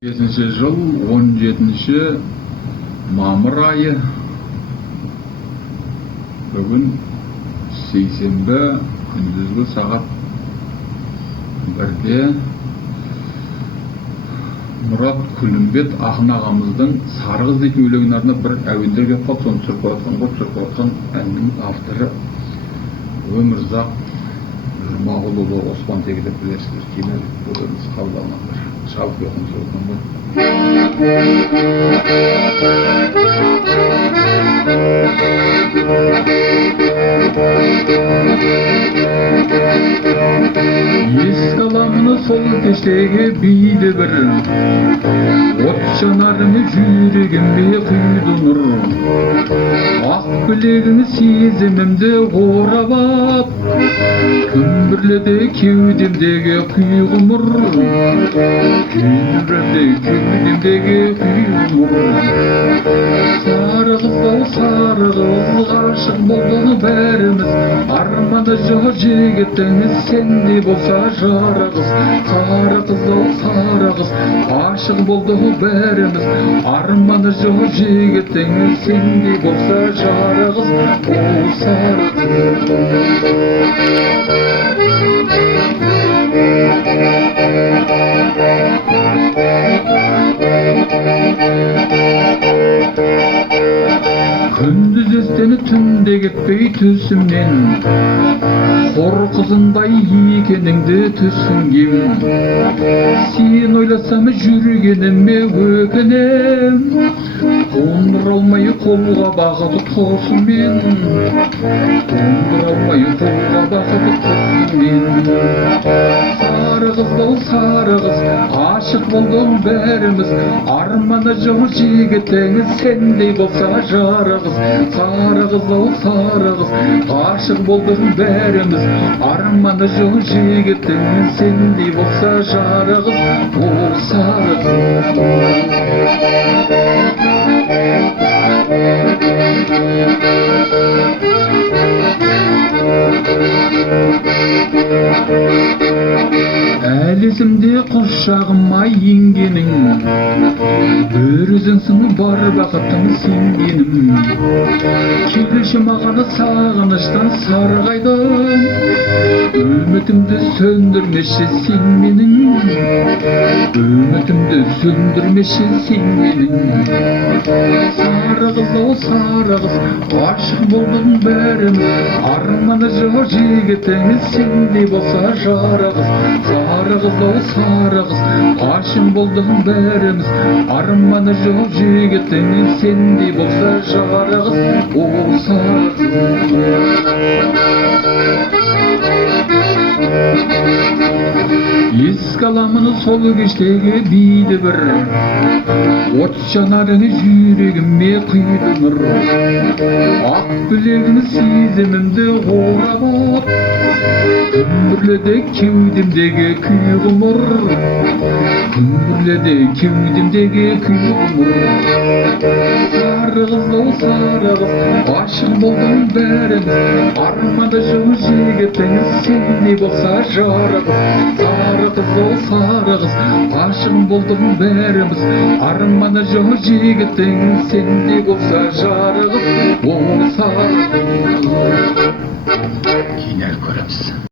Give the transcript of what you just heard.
Жыл 17 мамыр айы. Бүгін сейсенбі күндізгі сағат 1-де Мұрат Күлімбет ақын ағамыздың Сарғыз дейтін өлеңін арнап бір әуендер келіп қалды. Соны түсіріп жатқан әннің авторы Өмірзақ Жұмағұлұлы Оспантегі деп білесіздер. Кейін көрерміз, қабылдамаңдар. Шабық оқыңыз отырған ғой. Еске аламын сол кештегі бейді бір от жанарыңы жүрегіме құйды нұр. Ақ білегің сезімімді орап ап, күмбірледі кеудемдегі күй ғұмыр. Күмбірледі кеудемдегі күй ғұмыр. Сары қыз-ау сары қыз, ғашық болдық бәріміз. Арманы жоқ жігітіңіз сендей болса жарығыз. Сары қыз-ау сары қыз, ғашық болдық бәріміз. Арманы жоқ жігітіңіз сендей болса жарығыз. О сары күндіз естені түнде кетпей түсімнен, қор қызындай екеніңді түсінгем. Сен ойласам жүргеніме өкінем, қондыра алмай қолға бақыт құсымен. Қондыра алмай қолға бақыт құсымен. Сары қыз-ау сары қыз, ғашық болдық бәріміз. Арманы жоқ жігітіңіз сендей болса жарығыз. Сары қыз-ау сары қыз, ғашық болдық бәріміз. Арманы жоқ жігітіңіз сендей болса жарығыз. О сары қыз. Әлі есімде құшағыма енгенің, бір өзіңсің бар бақыттың сенгенім. Келші маған сағыныштан сарғайдым, үмітімді сөндірмеші сен менің. Үмітімді сөндірмеші сен менің. Сары қыз-ау сары қыз, ғашық болдық бәріміз. Арманы жоқ жігітіңіз сендей болса жарығыз. Сары қыз-ау сары қыз, ғашық болдық бәріміз. Арманы жоқ жігітіңіз сендей болса жарығыз. О сары қыз. Еске аламын сол кештегі бейді бір от жанарыңы жүрегіме құйды нұр. Ақ білегің сезімімді орап ап, күмбірледі кеудемдегі күй ғұмыр. Күмбірледі кеудемдегі күй ғұмыр. Сары қыз-ау сары қыз, ғашық болдық бәріміз. Арманы жоқ жігітіңіз сендей болса жарығыз. Сары қыз-ау сары қыз, ғашық болдық бәріміз. Арманы жоқ жігітіңіз сендей болса жарығыз. О сары қыз. Кейін әлі көреміз.